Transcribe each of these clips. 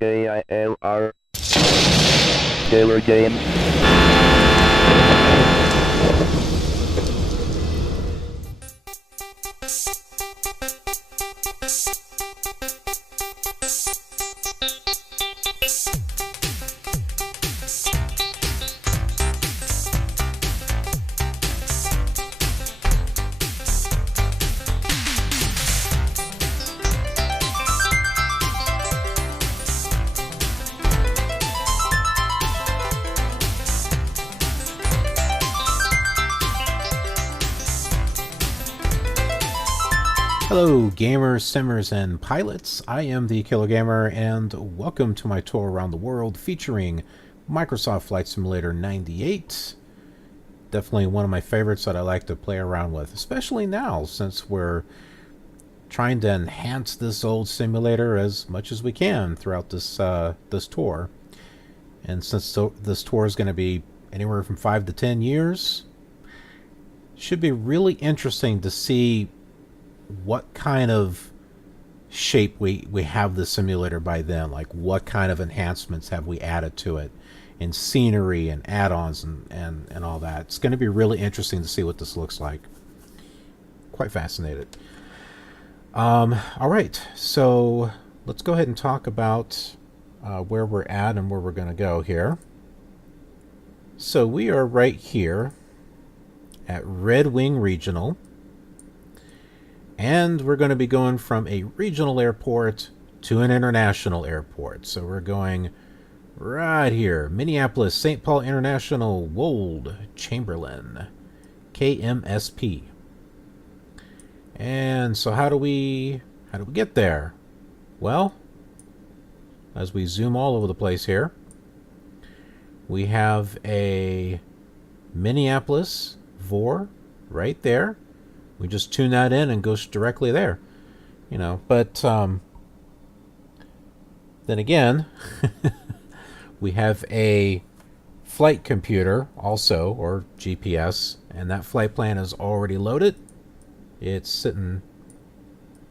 KILR Killer Games. Hello gamers, simmers, and pilots. I am the Killer Gamer, and welcome to my tour around the world featuring Microsoft Flight Simulator 98. Definitely one of my favorites that I like to play around with, especially now since we're trying to enhance this old simulator as much as we can throughout this this tour. And since this tour is going to be anywhere from 5 to 10 years, it should be really interesting to see what kind of shape we have the simulator by then. Like, what kind of enhancements have we added to it in scenery and add-ons and all that. It's going to be really interesting to see what this looks like. Quite fascinated. Alright, so let's go ahead and talk about where we're at and where we're going to go here. So we are right here at Red Wing Regional. And we're going to be going from a regional airport to an international airport. So we're going right here. Minneapolis-St. Paul International Wold-Chamberlain. KMSP. And so how do we get there? Well, as we zoom all over the place here, we have a Minneapolis VOR right there. We just tune that in and goes directly there, you know. But then again, we have a flight computer also, or GPS, and that flight plan is already loaded. It's sitting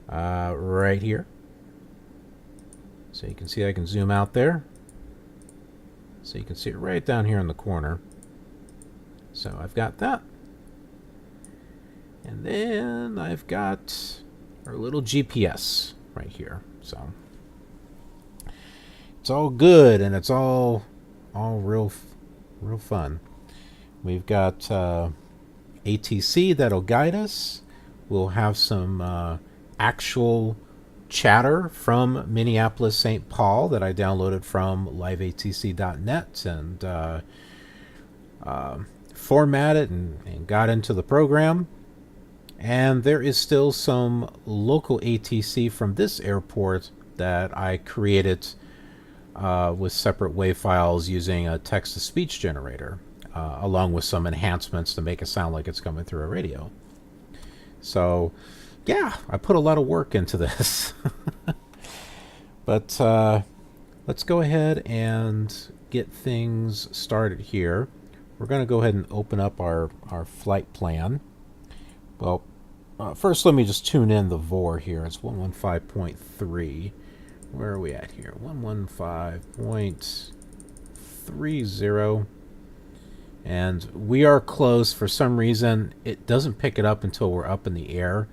right here. So you can see I can zoom out there. So you can see it right down here in the corner. So I've got that. And then I've got our little GPS right here. So it's all good and it's all real fun. We've got ATC that'll guide us. We'll have some actual chatter from Minneapolis-St. Paul that I downloaded from liveatc.net and formatted and got into the program. And there is still some local ATC from this airport that I created with separate WAV files using a text-to-speech generator, along with some enhancements to make it sound like it's coming through a radio. So, yeah, I put a lot of work into this. But let's go ahead and get things started here. We're going to go ahead and open up our flight plan. Well, first let me just tune in the VOR here. It's 115.3. Where are we at here? 115.30. And we are close. For some reason, it doesn't pick it up until we're up in the air.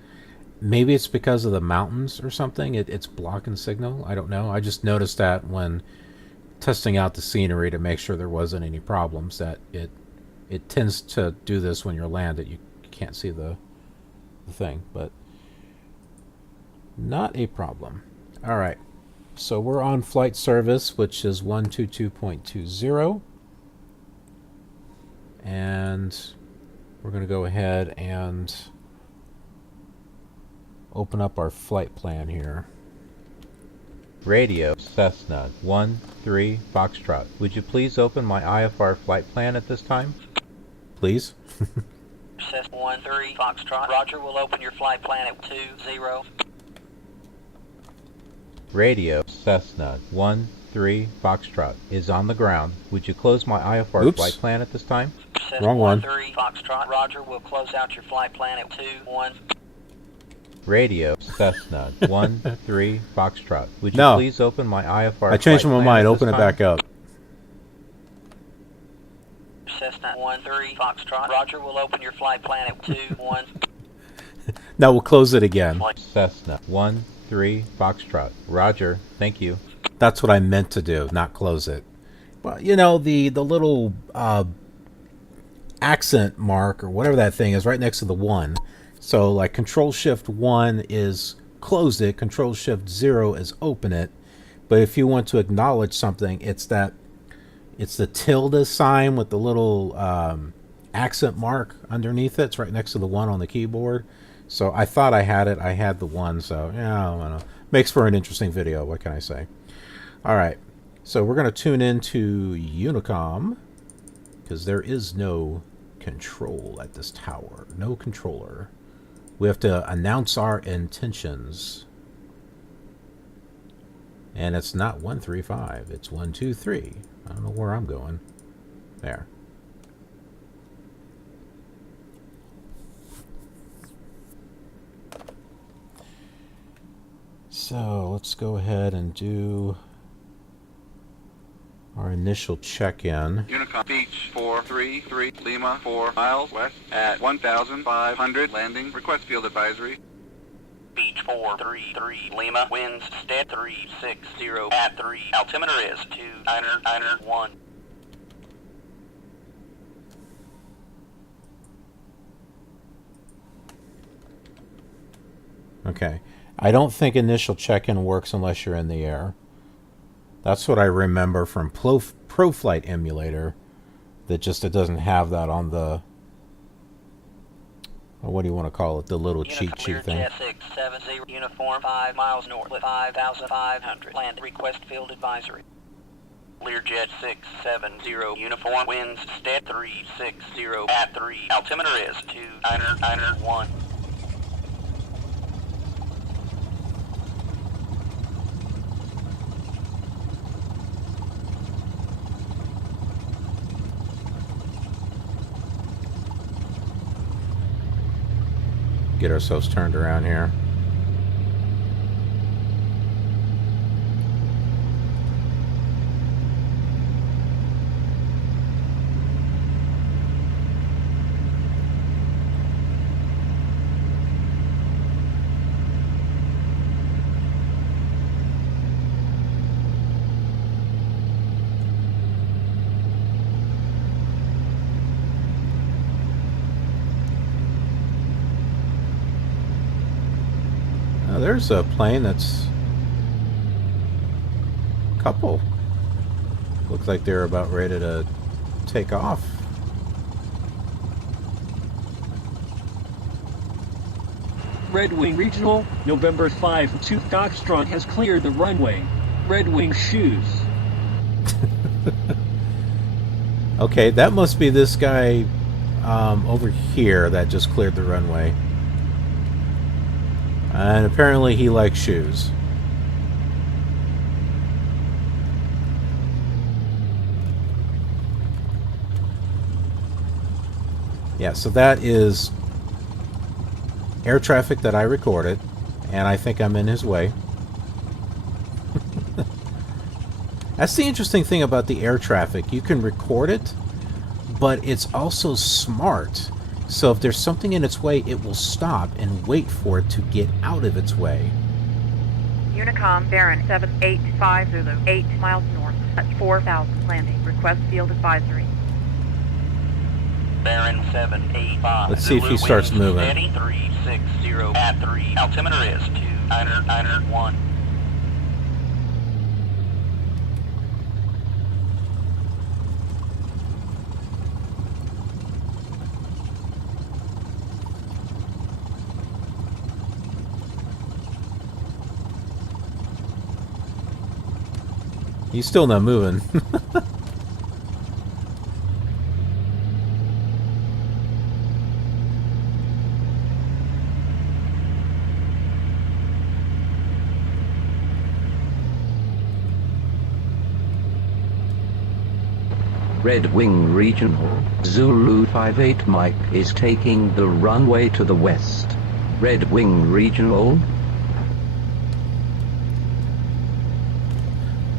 Maybe it's because of the mountains or something. It's blocking signal. I don't know. I just noticed that when testing out the scenery to make sure there wasn't any problems, that it tends to do this when you're landed. You can't see the thing, but not a problem. All right, so we're on flight service, which is 122.20, and we're going to go ahead and open up our flight plan here. Radio Cessna 13 Foxtrot. Would you please open my IFR flight plan at this time? Please. Cessna 13 Foxtrot. Roger, we'll open your flight plan at 20. Radio Cessna 13 Foxtrot is on the ground. Would you close my IFR flight plan at this time? Cessna Wrong one. 13 Foxtrot. Roger, we'll close out your flight plan at 21. Radio Cessna 13 Foxtrot. Would you No. please open my IFR? I changed flight my plan mind. at Open this it time? back up. Cessna 13 Foxtrot. Roger, we'll open your flight plan at 21. Now we'll close it again. Cessna 13 Foxtrot. Roger. Thank you. That's what I meant to do, not close it. Well, you know, the little accent mark or whatever that thing is right next to the 1. So like Control-Shift-1 is close it, Control-Shift-0 is open it. But if you want to acknowledge something, it's the tilde sign with the little accent mark underneath it. It's right next to the 1 on the keyboard. So I thought I had it. I had the 1. So yeah, I don't know. Makes for an interesting video. What can I say? All right. So we're going to tune into Unicom because there is no control at this tower. No controller. We have to announce our intentions. And it's not 135. It's 123. I don't know where I'm going. There. So let's go ahead and do our initial check-in. Unicom Beach 433 Lima 4 miles west at 1,500 landing. Request field advisory. Beach 433 Lima. Winds steady 360 at 3. Altimeter is 2991. Okay. I don't think initial check-in works unless you're in the air. That's what I remember from ProFlight emulator. That just it doesn't have that on the, what do you want to call it? The little cheat sheet thing. Jet 670 uniform 5 miles north with 5,500. Land request field advisory. Learjet 670 uniform winds steady 360 at 3. Altimeter is 2991. Get ourselves turned around here. There's a plane that's couple. Looks like they're about ready to take off. Red Wing Regional, November 5, 2 Foxtrot has cleared the runway. Red Wing shoes. Okay, that must be this guy over here that just cleared the runway. And apparently he likes shoes. Yeah, so that is air traffic that I recorded, and I think I'm in his way. That's the interesting thing about the air traffic. You can record it, but it's also smart. So if there's something in its way, it will stop and wait for it to get out of its way. Unicom, Baron 785 Zulu, 8 miles north, at 4,000 landing. Request field advisory. Baron 785. Let's see if he starts moving. Steady 360 at 3. Altimeter is 2991. He's still not moving. Red Wing Regional, Zulu 58 Mike is taking the runway to the west. Red Wing Regional,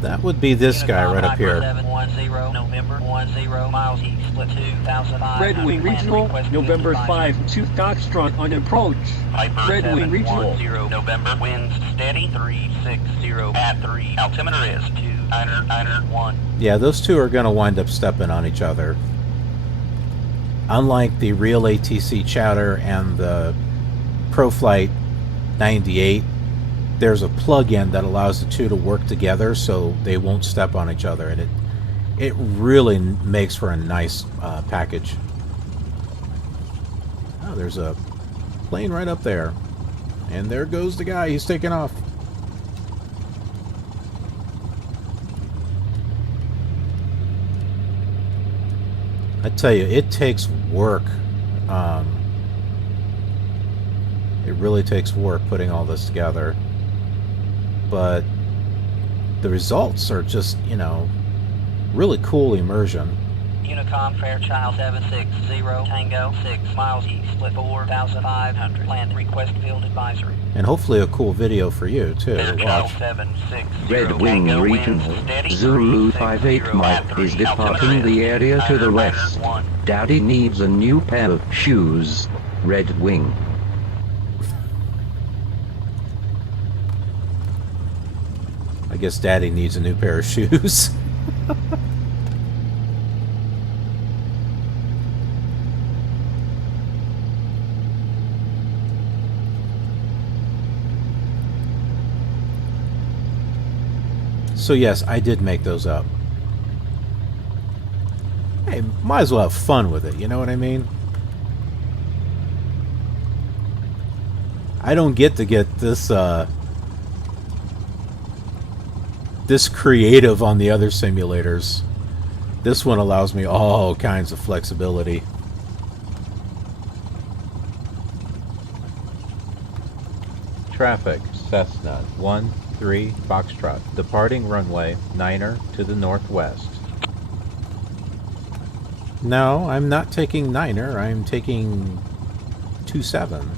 That would be this guy right up here. 710 November 10 miles east, split 2,500. Red Wing Regional, November 5, 2 Foxtrot on approach. Piper Red Wing Regional. 710 November, winds steady 360 at 3. Altimeter is 2991. Yeah, those two are going to wind up stepping on each other. Unlike the RealATC Chowder and the ProFlight 98, there's a plug-in that allows the two to work together so they won't step on each other, and it really makes for a nice package. Oh, there's a plane right up there, and there goes the guy. He's taking off. I tell you, it takes work. It really takes work putting all this together. But the results are just, you know, really cool immersion. Unicom Fairchild 760 Tango 6 miles east, split 4,500. Land request field advisory. And hopefully a cool video for you, too, to Fairchild watch. 760 Red Wing Tango Regional, winds steady Zulu 360 58 Mike at 3. is departing Altimeter the is area to the west. 991. Daddy needs a new pair of shoes. Red Wing. I guess Daddy needs a new pair of shoes. So yes, I did make those up. Hey, might as well have fun with it, you know what I mean? I don't get to get this this creative on the other simulators. This one allows me all kinds of flexibility. Traffic, Cessna 13 Foxtrot, departing runway 9er to the northwest. No, I'm not taking 9er, I'm taking 27.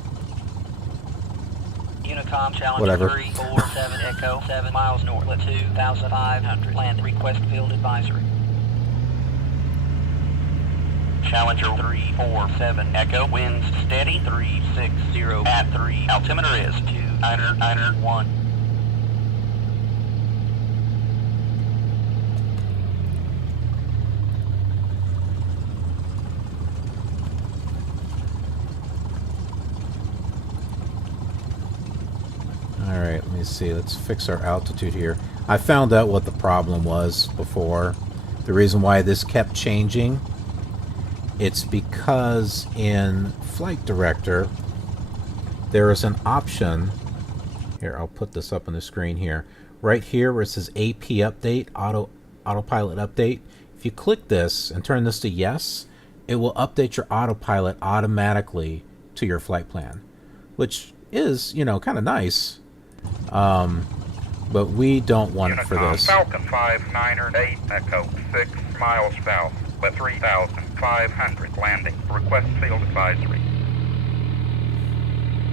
Unicom Challenger Whatever. 347 Echo 7 miles north, 2,500. Land request field advisory. Challenger 347 Echo winds steady 360 at 3. Altimeter is 2991. Alright, let me see. Let's fix our altitude here. I found out what the problem was before. The reason why this kept changing. It's because in Flight Director, there is an option. Here, I'll put this up on the screen here. Right here where it says AP Update, Autopilot Update. If you click this and turn this to yes, it will update your autopilot automatically to your flight plan. Which is, you know, kind of nice. But we don't want it for this. Falcon 598 Echo 6 miles south with 3,500 landing. Request field advisory.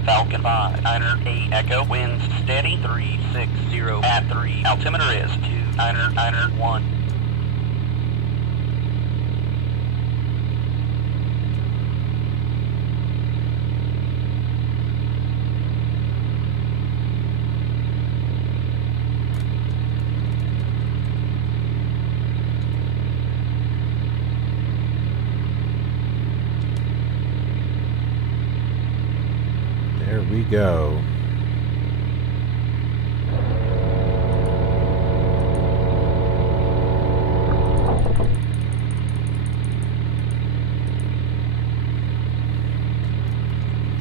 Falcon 598 Echo winds steady 360 at 3. Altimeter is 2991. There we go.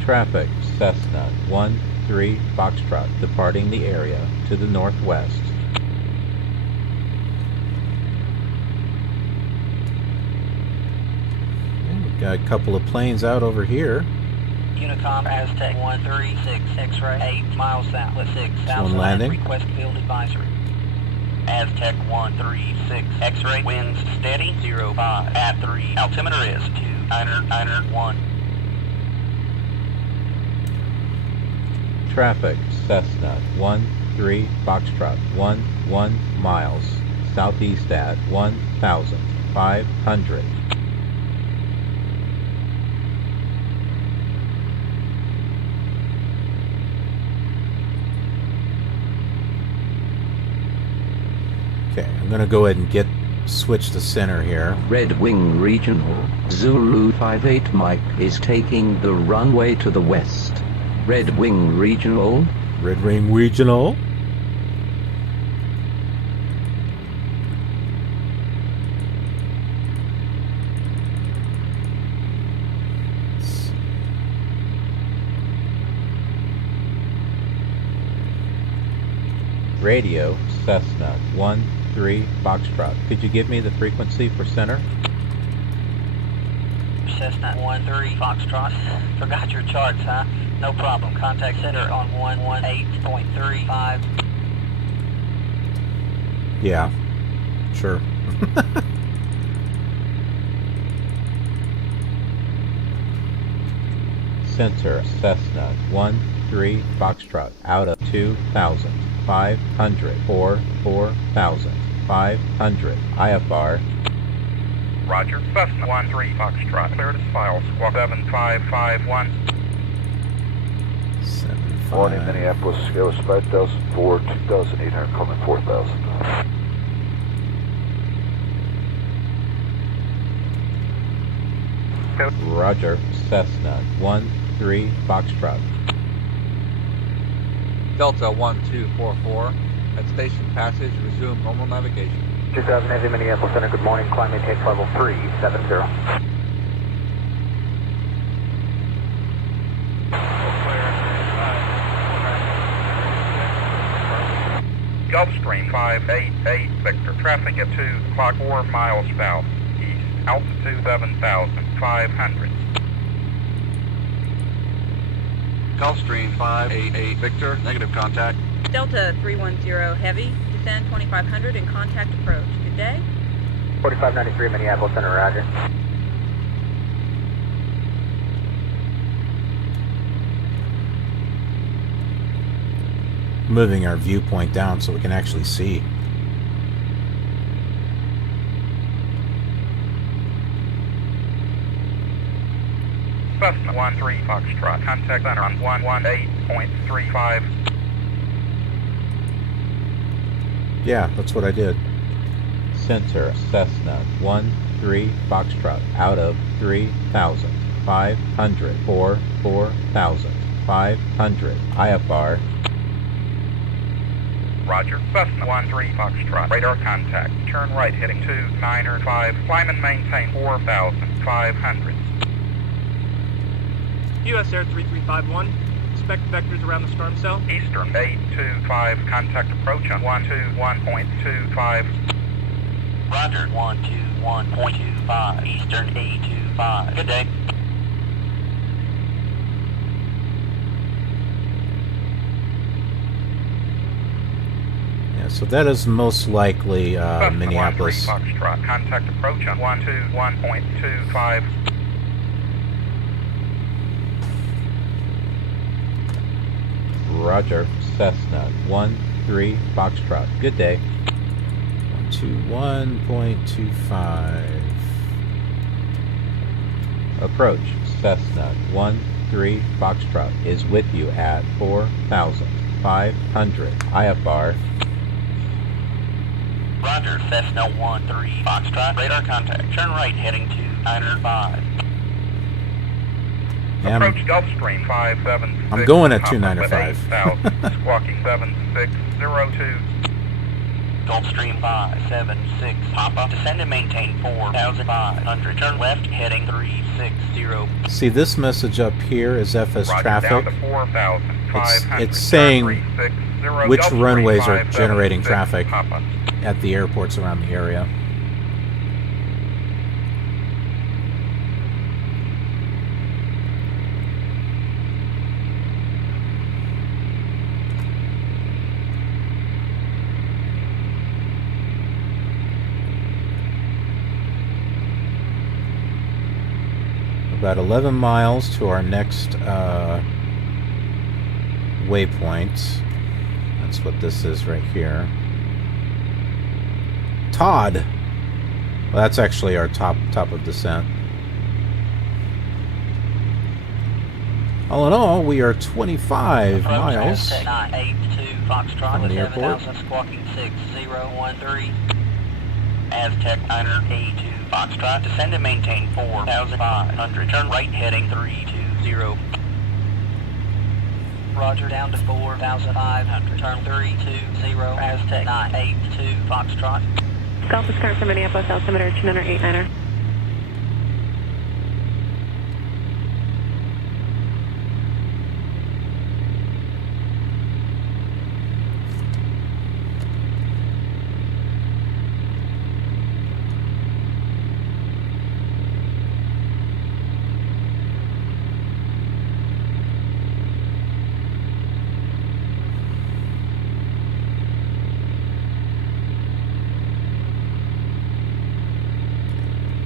Traffic, Cessna 13 Foxtrot, departing the area to the northwest. And we've got a couple of planes out over here. Unicom Aztec 136 X-ray 8 miles south with 6,000 Someone landing? request field advisory. Aztec 136 X-ray winds steady 05 at 3. Altimeter is 2991. Traffic, Cessna Foxtrot, 1 miles, southeast at 1,500. Okay, I'm going to go ahead and switch to center here. Red Wing Regional, Zulu 58 Mike is taking the runway to the west. Red Wing Regional. Red Wing Regional. Radio, Cessna, 13 Foxtrot. Could you give me the frequency for center? Cessna 13 Foxtrot. Forgot your charts, huh? No problem. Contact center on 118.35. Yeah, sure. Center, Cessna, 13 Foxtrot, out of 2,500, 4,500, IFR. Roger. Cessna 13 Foxtrot. Clear to file. Squawk 7551. 75. Morning, Minneapolis, scale is 5,004, 2,800, coming 4,000. Roger, Cessna, 13 Foxtrot. Delta 1244. At Station Passage, resume normal navigation. 2000 Heavy Minneapolis Center, good morning. Climate take level 370. Gulfstream 588 Victor. Traffic at 2 o'clock 4 miles south. East. Altitude 7,500. Gulfstream 588 Victor, negative contact. Delta 310 Heavy, descend 2500 and contact approach. Good day. 4593 Minneapolis Center, roger. Moving our viewpoint down so we can actually see. Cessna 13 Foxtrot. Contact center on 118.35. Yeah, that's what I did. Center, Cessna, 13 Foxtrot, out of 3,500, 4,500, IFR. Roger. Cessna 13 Foxtrot. Radar contact. Turn right heading 295. Climb and maintain 4,500. US Air 3351. Inspect vectors around the storm cell. Eastern 825. Contact approach on 121.25. Roger, 121.25. Eastern 825. Good day. Yeah, so that is most likely Minneapolis. 13 Foxtrot. Contact approach on 121.25. Roger, Cessna, 13 Foxtrot. Good day. 121.25. Approach, Cessna, 13 Foxtrot is with you at 4,500, IFR. Roger, Cessna 13 Foxtrot. Radar contact. Turn right heading to 905. Yeah, Approach Gulfstream 576. I'm going at 295. Squawking 7602. Gulfstream 576. Papa. Descend and maintain 4,500. Turn left heading 360. See, this message up here is FSTraffic. Down to 4,500. It's saying 360. which Gulfstream runways are generating 576. traffic Papa. at the airports around the area. About 11 miles to our next waypoint. That's what this is right here. Todd. Well, that's actually our top of descent. All in all, we are 25 miles from the airport. Squawking 6013. Aztec 982 Foxtrot. Descend and maintain 4,500. Turn right heading 320. Roger, down to 4,500. Turn 320. Aztec 982 Foxtrot. Golf is current from Minneapolis, altimeter 2989er.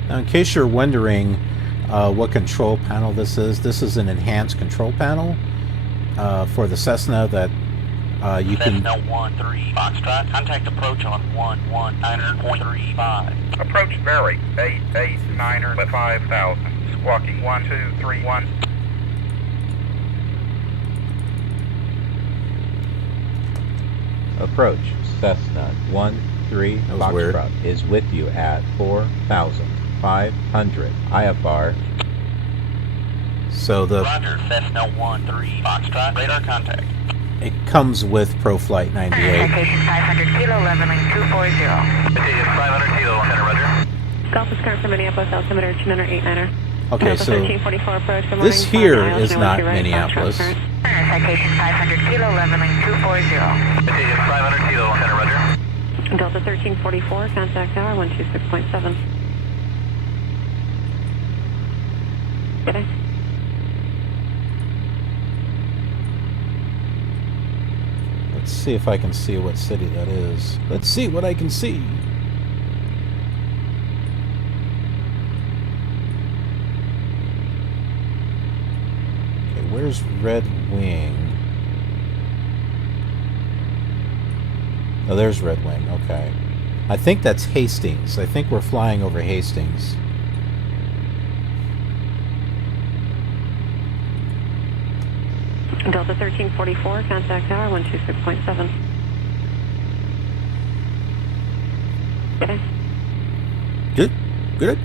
Now, in case you're wondering what control panel this is an enhanced control panel for the Cessna that you can... Cessna 13 Foxtrot, contact approach on 119.35. Approach Berry, 889er at 5,000. Squawking 1231. Approach Cessna 13 Foxtrot is with you at 4,500 IFR. So the Roger, Cessna 13 Foxtrot, radar contact. It comes with ProFlight 98. Citation 500 kilo, leveling 240. Citation 500 kilo, Center, Roger. Golf is current from Minneapolis, altimeter 2989er. Okay, so 1344 approach, good morning, this here 5 miles, is no not issue, right, Minneapolis. Citation 500 kilo, leveling 240. Citation 500 kilo, Center, Roger. Delta 1344, contact tower 126.7. Good day. Let's see if I can see what city that is. Let's see what I can see. Okay, where's Red Wing? Oh, there's Red Wing. Okay. I think that's Hastings. I think we're flying over Hastings. Delta 1344, contact tower 126.7. Good day. Good. Good.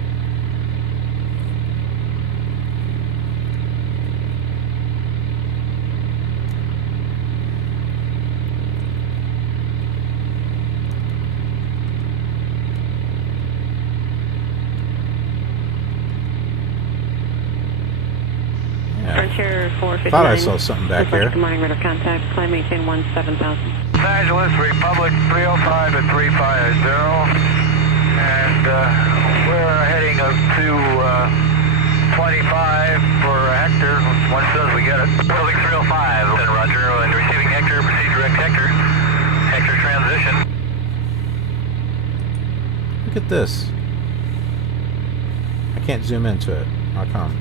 Frontier 459. Thought I saw something back here. Good morning, radar contact. Climb maintain 17,000. Los Angeles Republic 305 at 350. And we're heading up to 25 for Hector. As soon as we get it. Republic 305, Roger, and receiving Hector, proceed direct Hector. Hector transition. Look at this. I can't zoom into it. How come?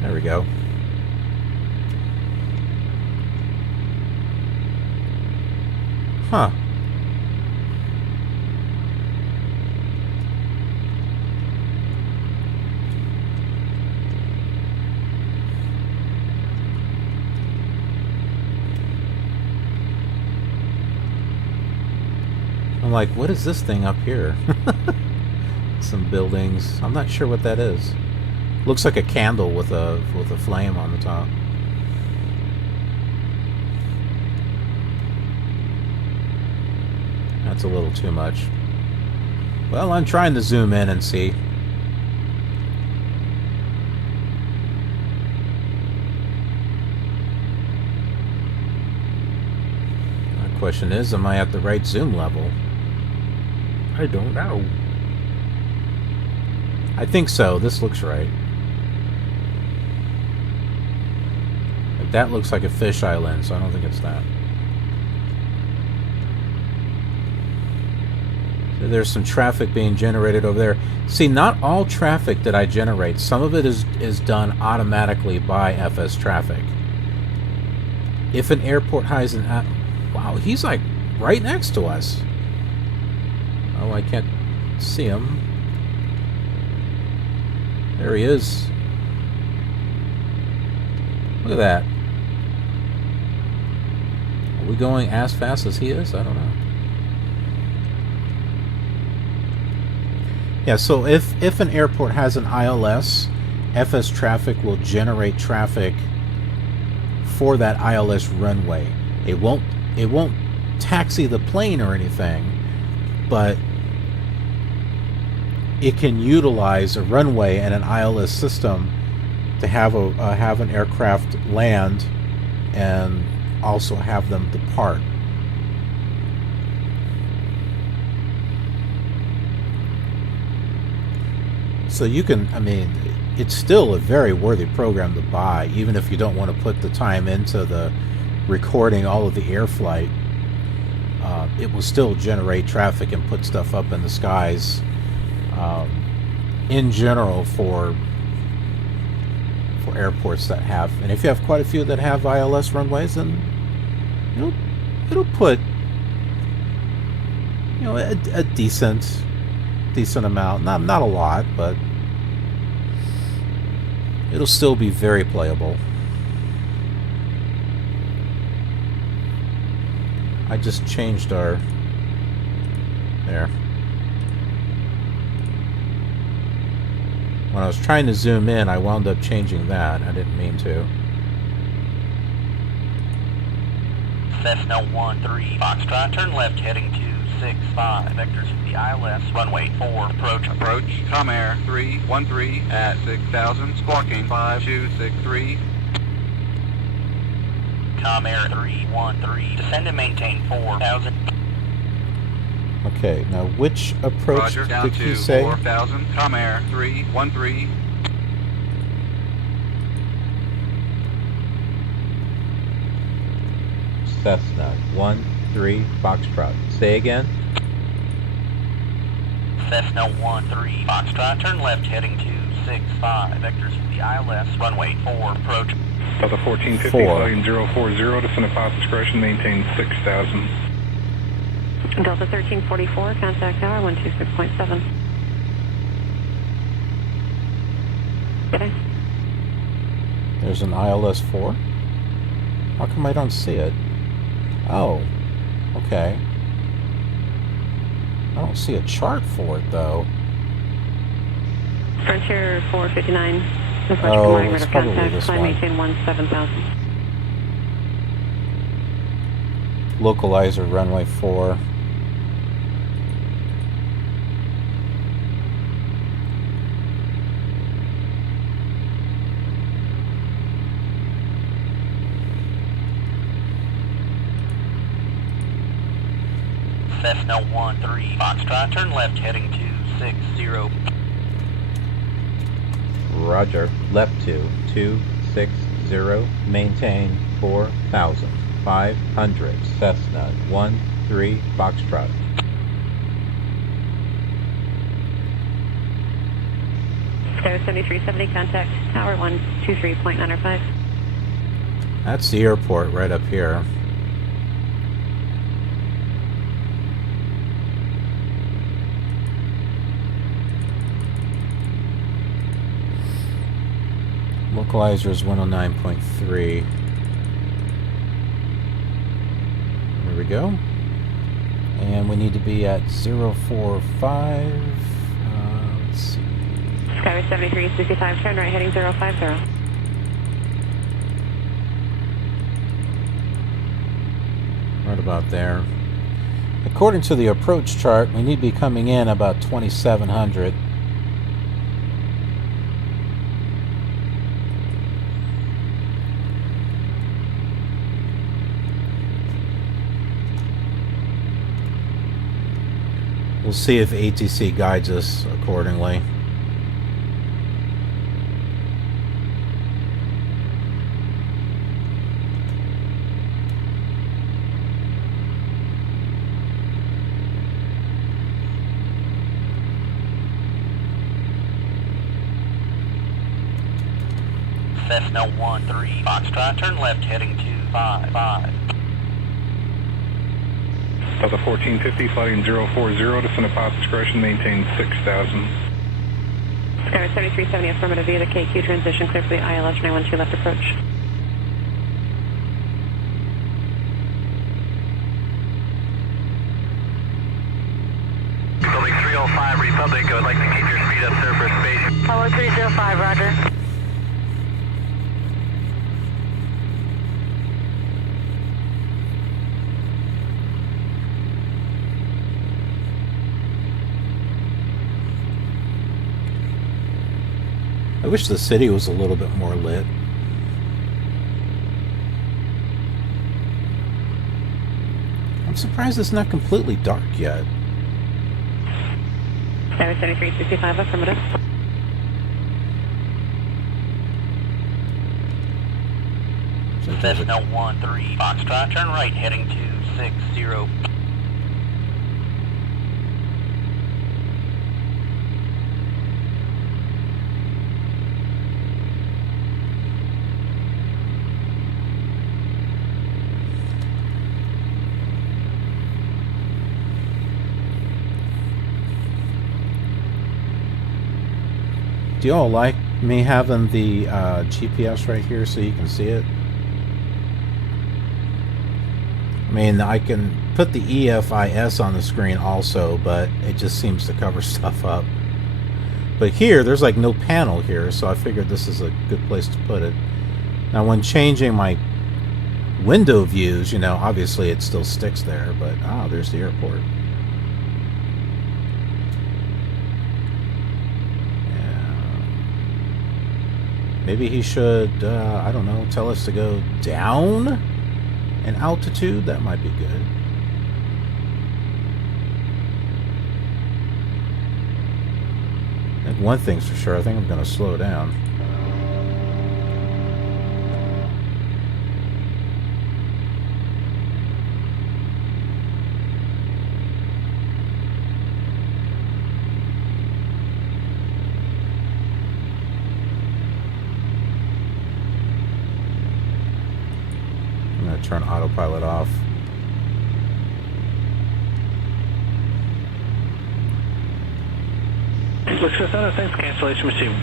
There we go. Huh. I'm like, what is this thing up here? Some buildings. I'm not sure what that is. Looks like a candle with a flame on the top. That's a little too much. Well, I'm trying to zoom in and see. The question is, am I at the right zoom level? I don't know. I think so. This looks right. That looks like a fisheye lens, so I don't think it's that. So there's some traffic being generated over there. See, not all traffic that I generate, some of it is done automatically by FSTraffic. If an airport has an... Wow, he's like right next to us. Oh, I can't see him. There he is. Look at that. Are we going as fast as he is? I don't know. Yeah, so if an airport has an ILS, FSTraffic will generate traffic for that ILS runway. It won't taxi the plane or anything, but it can utilize a runway and an ILS system to have an aircraft land and also have them depart. So you can, I mean, it's still a very worthy program to buy, even if you don't want to put the time into the recording all of the air flight. It will still generate traffic and put stuff up in the skies in general for airports that have, and if you have quite a few that have ILS runways, then it'll put, you know, a decent amount, not a lot, but it'll still be very playable. I just changed our there. When I was trying to zoom in, I wound up changing that. I didn't mean to. Cessna 13 Foxtrot, turn left heading 265. Vectors for the ILS, runway 4, approach. Approach, Comair 313 at 6,000, squawking 5263. Comair 313, descend and maintain 4,000. Okay, now which approach Roger, down did to he say? 4,000, Comair 313. Cessna 13 Foxtrot. Say again. Cessna 13 Foxtrot, turn left heading 265. Vectors for the ILS, runway 4, approach. Delta 1450, flight 040, descend at pilot's discretion, maintain 6,000. Delta 1344, contact tower 126.7. Good day. There's an ILS 4? How come I don't see it? Oh, okay. I don't see a chart for it, though. Frontier 459. Oh, it's probably this climb one. maintain 17,000. Localizer runway 4. Cessna 13 Foxtrot, turn left heading 260. Roger. Left to 260. Maintain 4,500. Cessna 13 Foxtrot. Sky 7370, contact tower 123.905. That's the airport right up here. Localizer is 109.3. There we go. And we need to be at 045. Let's see. Sky 7365, turn right heading 050. Right about there. According to the approach chart, we need to be coming in about 2700. We'll see if ATC guides us accordingly. Cessna 13 Foxtrot, turn left heading 255. Delta 1450, flighting 040, descend to path discretion, maintain 6,000. Skyward 7370, affirmative via the KQ transition, clear for the ILS 912 left approach. Republic 305, Republic, I would like to keep your speed up, sir, for space. Apollo 305, roger. I wish the city was a little bit more lit. I'm surprised it's not completely dark yet. Skyward 7365, affirmative. Cessna 13 Foxtrot, turn right heading 260. Do y'all like me having the GPS right here so you can see it? I mean, I can put the EFIS on the screen also, but it just seems to cover stuff up. But here, there's like no panel here, so I figured this is a good place to put it. Now, when changing my window views, you know, obviously it still sticks there, but there's the airport. Maybe he should, I don't know, tell us to go down in altitude. That might be good. I think one thing's for sure. I think I'm going to slow down. Turn autopilot off. Looks good, thanks, cancellation received.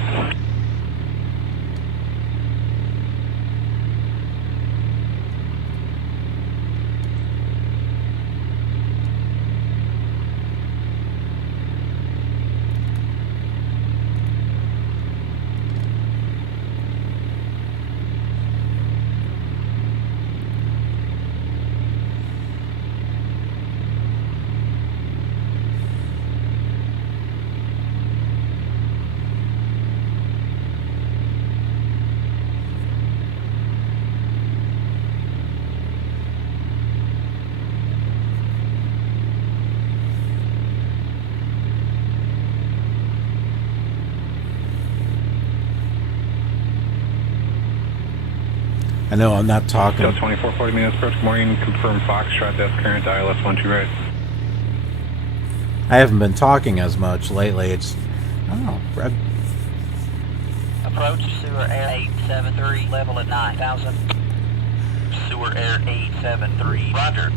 I know I'm not talking. 2440 minutes approach. Good morning. Confirm Foxtrot. That's current ILS 12 right. I haven't been talking as much lately. It's Brad. Approach Sewer Air 873, level at 9,000. Sewer Air 873, roger.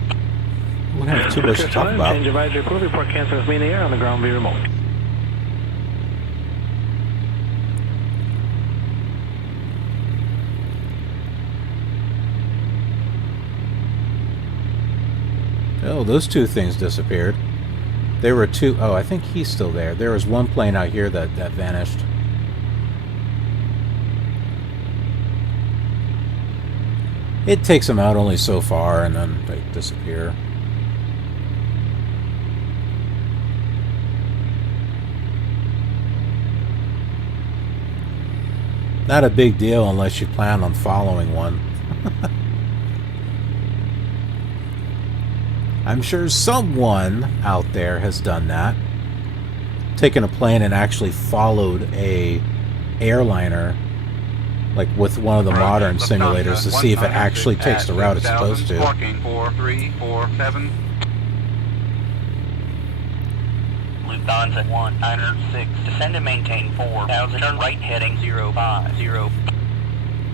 We don't have too much to talk about. Change advisory approval. Report cancel with me in the air on the ground view remote. Oh, those two things disappeared. There were two. Oh, I think he's still there. There was one plane out here that vanished. It takes them out only so far, and then they disappear. Not a big deal unless you plan on following one. I'm sure someone out there has done that. Taken a plane and actually followed a airliner, like with one of the modern simulators, to see if it actually takes the route it's supposed to. Parking 4347. Lufthansa 196. Descend and maintain 4,000. Turn right heading 050.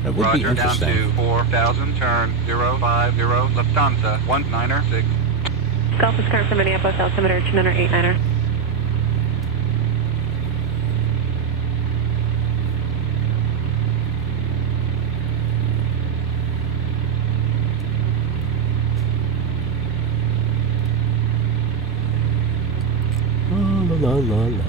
That would be interesting. Down to 4,000. Turn 050. Lufthansa 196. Golf is current for Minneapolis, altimeter 2989er. La la la.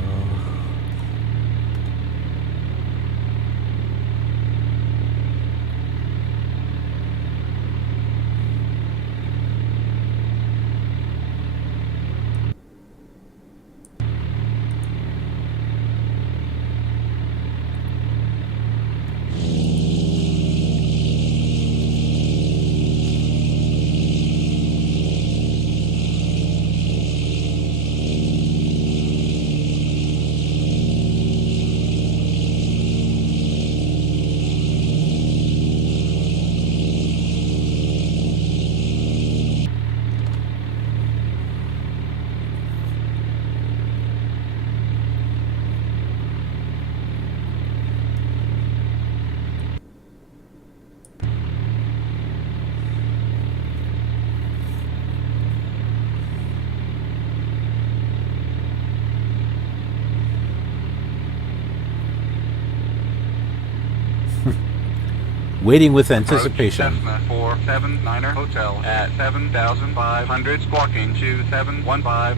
Waiting with anticipation. Cessna 479er Hotel at 7,500, squawking 2715.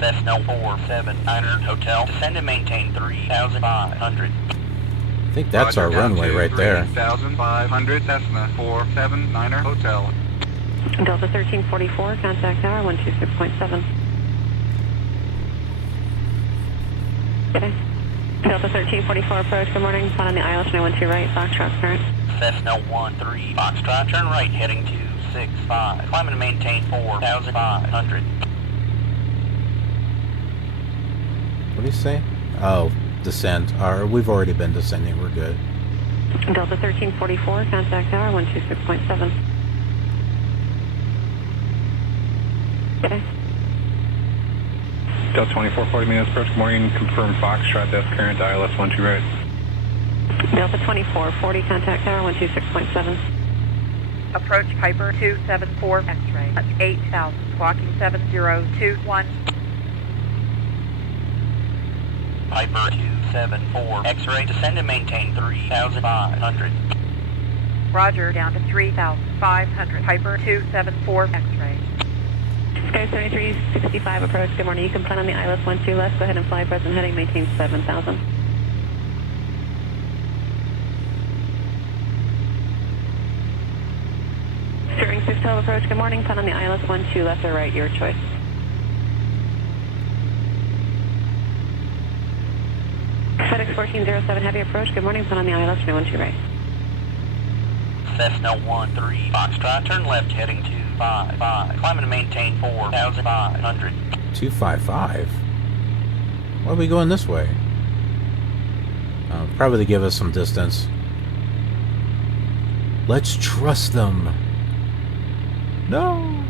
Cessna 479er Hotel, descend and maintain 3,500. I think that's our runway right there. 3,500, Cessna 479er Hotel. Delta 1344, contact tower 126.7. Okay. Delta 1344 approach, good morning. Plan on the ILS 912 right, Foxtrot current. Cessna 13 Foxtrot, turn right, heading 265. Climb and maintain 4,500. What do you say? Oh, descent. We've already been descending, we're good. Delta 1344, contact tower 126.7. Okay. Delta 2440 minutes approach, good morning, confirm Foxtrot, that's current, ILS 12 right. Delta 2440, contact tower 126.7. Approach Piper 274 X-ray, that's 8,000, squawking 7021. Piper 274 X-ray, descend and maintain 3,500. Roger, down to 3,500, Piper 274 X-ray. Sky 7365 approach, good morning. You can plan on the ILS 12 left. Go ahead and fly present heading, maintain 7,000. Steering 612 approach, good morning. Plan on the ILS 12 left or right, your choice. FedEx 1407 heavy approach, good morning. Plan on the ILS 912 right. Cessna 13 Foxtrot, turn left, heading 255. Climb and maintain 4,500. 255? Why are we going this way? Probably to give us some distance. Let's trust them. No!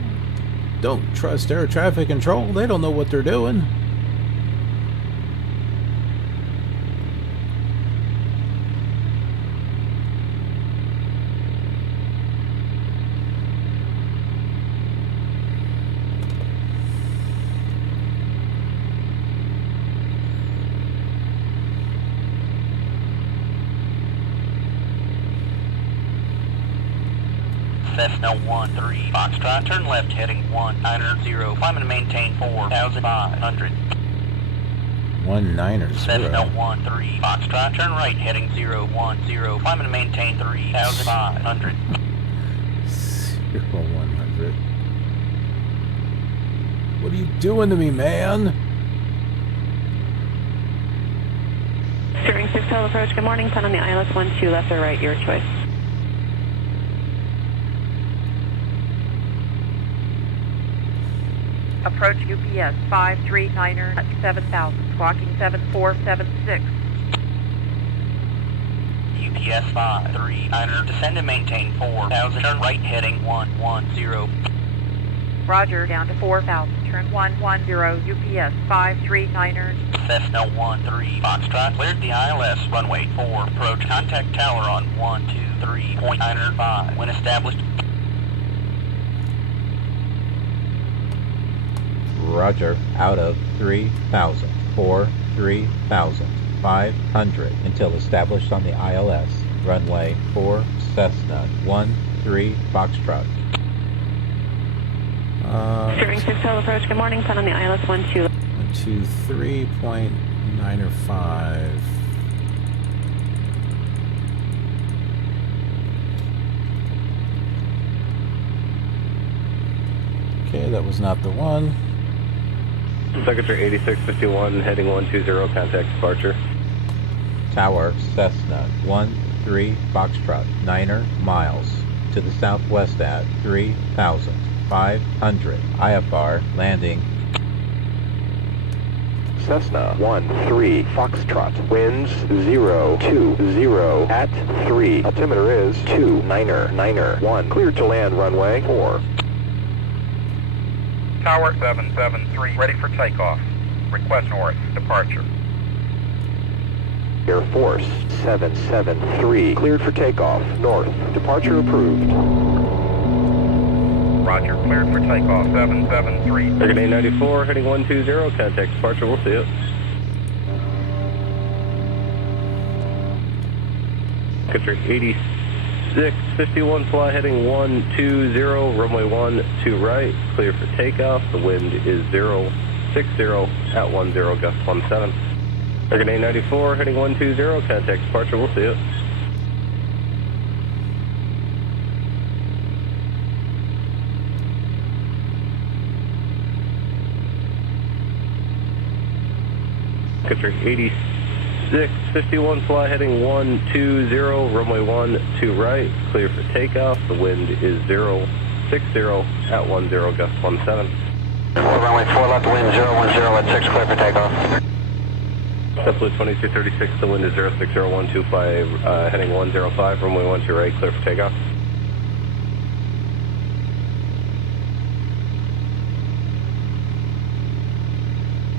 Don't trust air traffic control. They don't know what they're doing. Cessna 13 Foxtrot, turn left, heading 190. Climb and maintain 4,500. 190. Cessna 13 Foxtrot, turn right, heading 010. Climb and maintain 3,500. 100. What are you doing to me, man? Steering 612 approach, good morning. Plan on the ILS 12 left or right, your choice. Approach UPS 539er at 7,000, squawking 7476. UPS 539er, descend and maintain 4,000. Turn right, heading 110. Roger, down to 4,000. Turn 110, UPS 539er. Cessna 13 Foxtrot, cleared the ILS, runway 4. Approach contact tower on 123.95. When established. Roger, out of 3,000, 3,500 until established on the ILS, runway 4 Cessna 13 Foxtrot. Steering 6 Hotel approach, good morning, plan on the ILS 12. 123.905. Okay, that was not the one. Secretary 8651, heading 120, contact departure. Tower, Cessna 13 Foxtrot, 9 miles to the southwest at 3,500. IFR, landing. Cessna 13 Foxtrot, winds 020 at 3. Altimeter is 2991. Cleared to land runway 4. Tower 773, ready for takeoff. Request north, departure. Air Force 773, cleared for takeoff, north. Departure approved. Roger, cleared for takeoff, 773. American 894, heading 120, contact departure, we'll see it. Secretary 8651, fly heading 120, runway 12 right, clear for takeoff. The wind is 060 at 10, gust 17. American 894, heading 120, contact departure, we'll see it. Secretary 8651, fly heading 120, runway 12 right, clear for takeoff. The wind is 060 at 10, gust 17. Runway 4 left, wind 010 at 6, clear for takeoff. JetBlue 2236, the wind is 060125, heading 105, runway 12 right, clear for takeoff.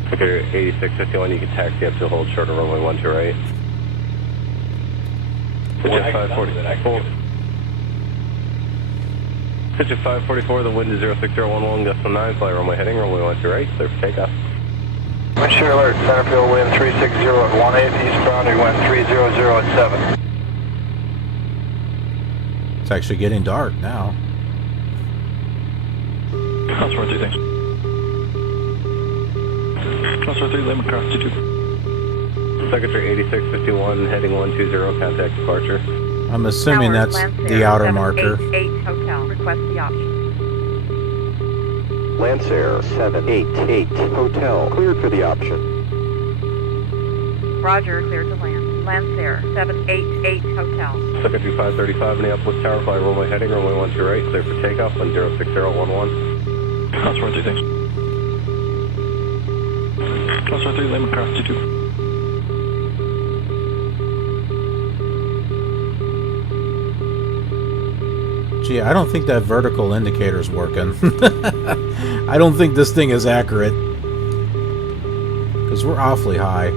Secretary 8651, you can taxi up to hold short of runway 12 right. Jet 544. Jet 544, the wind is 06011, gust 9, fly runway heading, runway 12 right, clear for takeoff. Wind shear alert, center field wind 360 at 18, eastbound, wind 300 at 7. It's actually getting dark now. Crossroad 3, thanks. Crossroad 3, limit cross 22. Secretary 8651, heading 120, contact departure. I'm assuming Towers, that's Lancer, the outer marker. 788 Hotel, request the option. Lancer 788 Hotel, cleared for the option. Roger, cleared to land. Lancer 788 Hotel. Secretary 535, Minneapolis Tower, fly runway heading, runway 12 right, clear for takeoff, wind 06011. Crossroad 3, thanks. Crossroad 3, limit cross 22. Gee, I don't think that vertical indicator's working. I don't think this thing is accurate. Because we're awfully high.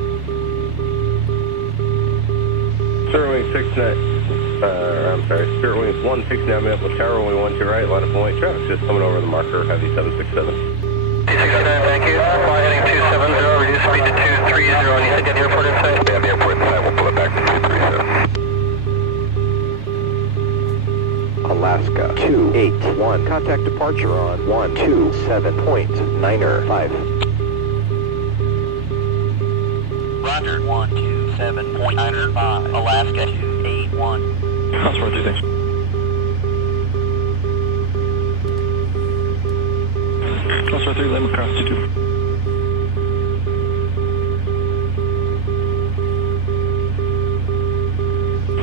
Spirit Wing 169, Minneapolis Tower, runway 12 right, line of point, traffic just coming over the marker, heavy 767. 269, thank you. Fly heading 270, reduce speed to 230. You said you have the airport inside? We have the airport inside, we'll pull it back to 230. Alaska 281, contact departure on 127.95. Roger, 127.95, Alaska 281. Crossroad 3, thanks. Crossroad 3, limit cross 22.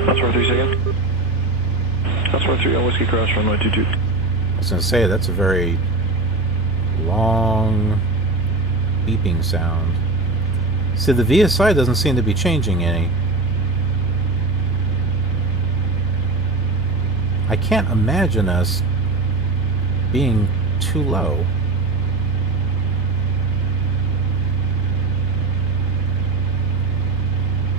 Crossroad 3, second. Crossroad 3 on Whiskey Cross, runway 22. I was going to say, that's a very long beeping sound. See, the VSI doesn't seem to be changing any. I can't imagine us being too low.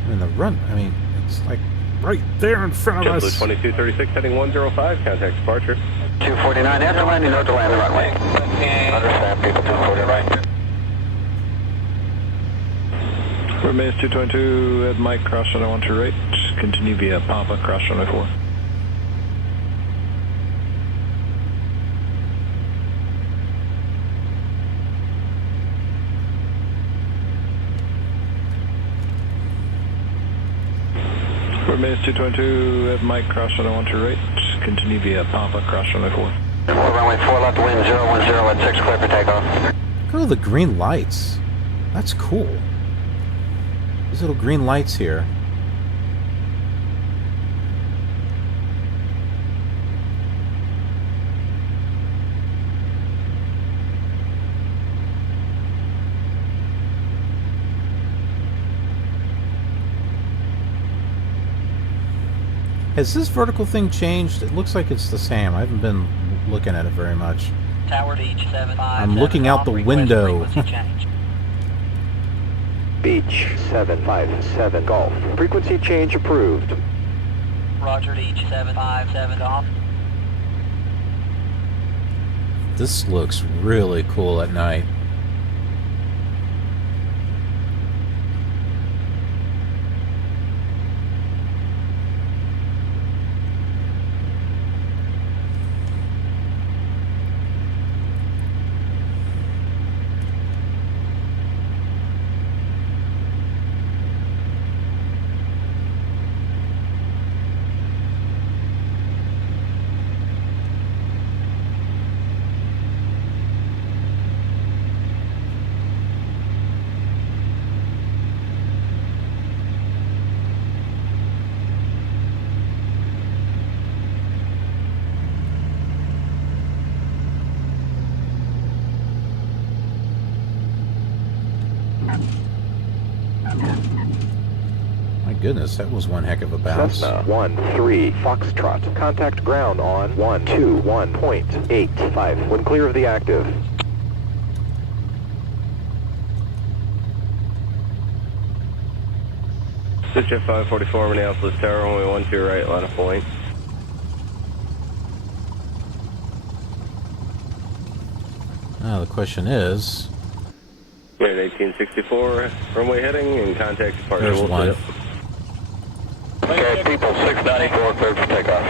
And the run, I mean, it's like right there in front of us. JetBlue 2236, heading 105, contact departure. 249, after landing, no delay on the runway. Understand, people 249. Remains 222 at Mike, cross runway 12 right. Continue via Papa, cross runway 4. Remains 222 at Mike, cross runway 12 right. Continue via Papa, cross runway 4. Runway 4 left, wind 010 at 6, clear for takeoff. Look at all the green lights. That's cool. These little green lights here. Has this vertical thing changed? It looks like it's the same. I haven't been looking at it very much. Tower Beach 757. I'm looking out the window. Beach 757 Golf. Frequency change approved. Roger, Beach 757 Golf. This looks really cool at night. My goodness, that was one heck of a bounce. Cessna 13 Foxtrot. Contact ground on 121.85 when clear of the active. Jet 544 Minneapolis Tower, runway 12 right, line of point. Now the question is... Unit 1864, runway heading and contact departure. There's one. Okay, people 694, cleared for takeoff.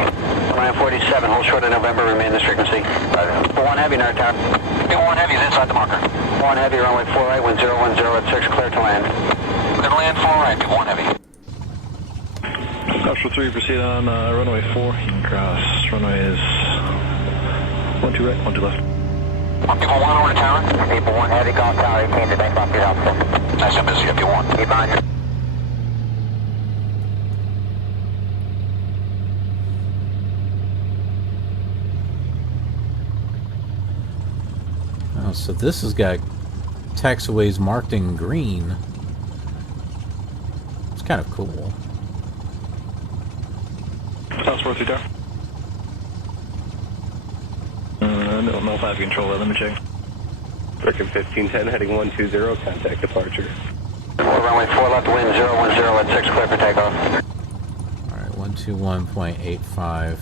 Line 47, hold short of November, remain this frequency. Roger. 1 heavy, Nerd Tower. 1 heavy is inside the marker. 1 heavy, runway 4 right, wind 010 at 6, clear to land. Clear to land 4 right, 1 heavy. Joshua 3, proceed on runway 4. You can cross. Runway is 12 right, 12 left. People 1 over to tower. People 1 heavy, golf tower 18 to bank off your help. Nice and busy if you want. Keep behind you. Oh, so this has got taxiways marked in green. It's kind of cool. Southward 3 tower. No 5 control, let me check. Breaking 1510, heading 120, contact departure. Runway 4 left, wind 010 at 6, clear for takeoff. Alright, 121.85.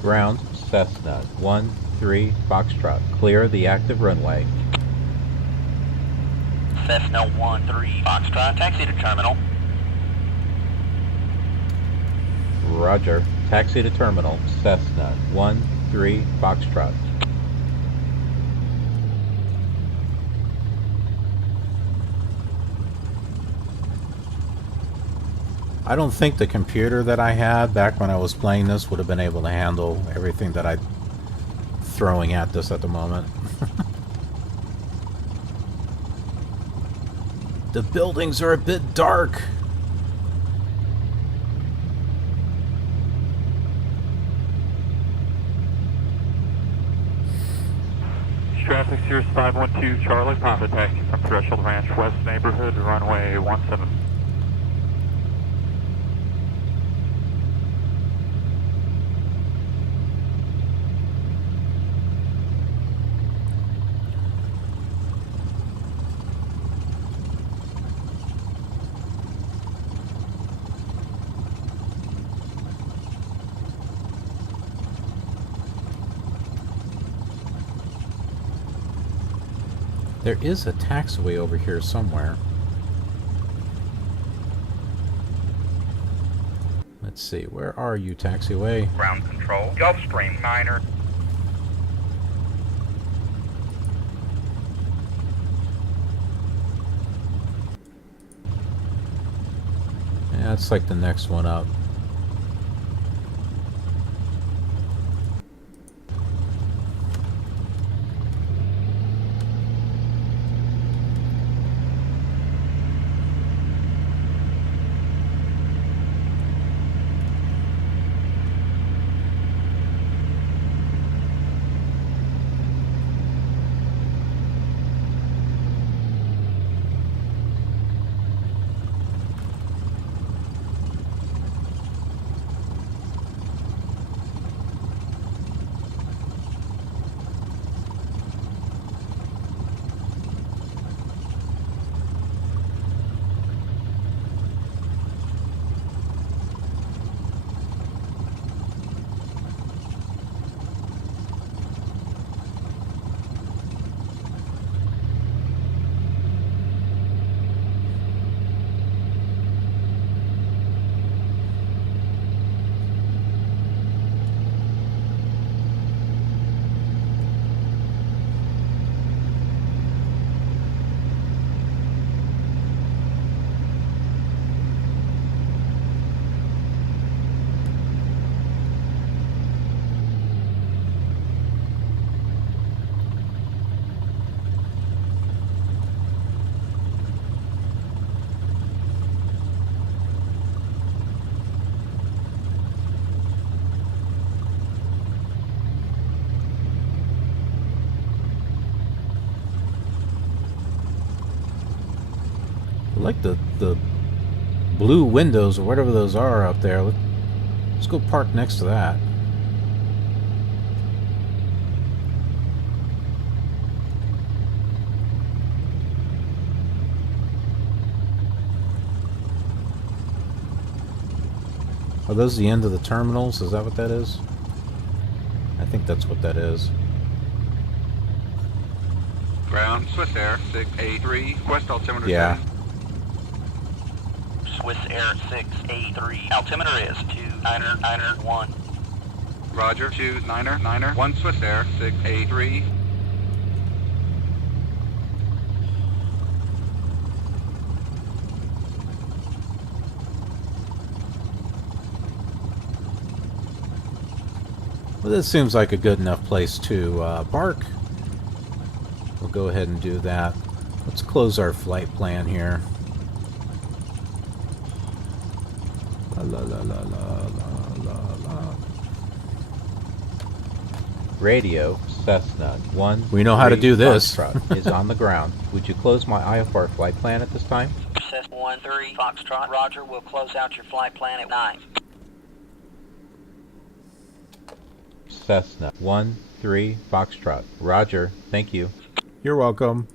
Ground, Cessna 13 Foxtrot. Clear the active runway. Cessna 13 Foxtrot, taxi to terminal. Roger. Taxi to terminal. Cessna 13 Foxtrot. I don't think the computer that I had back when I was playing this would have been able to handle everything that I'm throwing at this at the moment. The buildings are a bit dark. Traffic Cirrus 512 Charlie, Papa taxi from Threshold Ranch West neighborhood, runway 17. There is a taxiway over here somewhere. Let's see, where are you, taxiway? Ground control, Gulfstream 9er. Yeah, it's like the next one up. I like the blue windows or whatever those are out there. Let's go park next to that. Are those the end of the terminals? Is that what that is? I think that's what that is. Ground, Swiss Air 683, request altimeter. Yeah. Swiss Air 683, altimeter is 2991. Roger, 2991, Swiss Air 683. Well, this seems like a good enough place to park. We'll go ahead and do that. Let's close our flight plan here. La la la la la la la. Radio Cessna 1. We know how to do this. Foxtrot is on the ground. Would you close my IFR flight plan at this time? Cessna 13 Foxtrot, Roger. We'll close out your flight plan at 9. Cessna 13 Foxtrot, Roger. Thank you. You're welcome.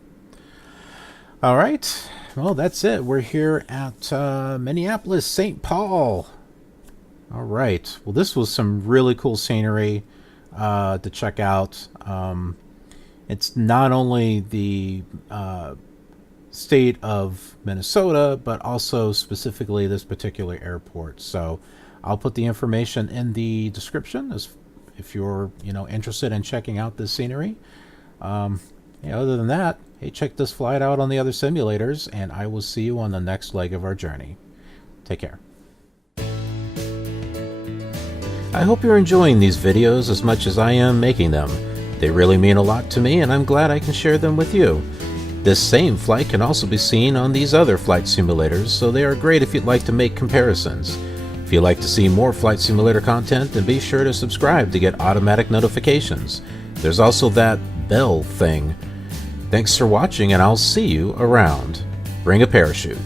All right. Well, that's it. We're here at Minneapolis-St. Paul. All right. Well, this was some really cool scenery to check out. It's not only the state of Minnesota, but also specifically this particular airport. So I'll put the information in the description if you're interested in checking out this scenery. Other than that, hey, check this flight out on the other simulators, and I will see you on the next leg of our journey. Take care. I hope you're enjoying these videos as much as I am making them. They really mean a lot to me, and I'm glad I can share them with you. This same flight can also be seen on these other flight simulators, so they are great if you'd like to make comparisons. If you'd like to see more flight simulator content, then be sure to subscribe to get automatic notifications. There's also that bell thing. Thanks for watching, and I'll see you around. Bring a parachute.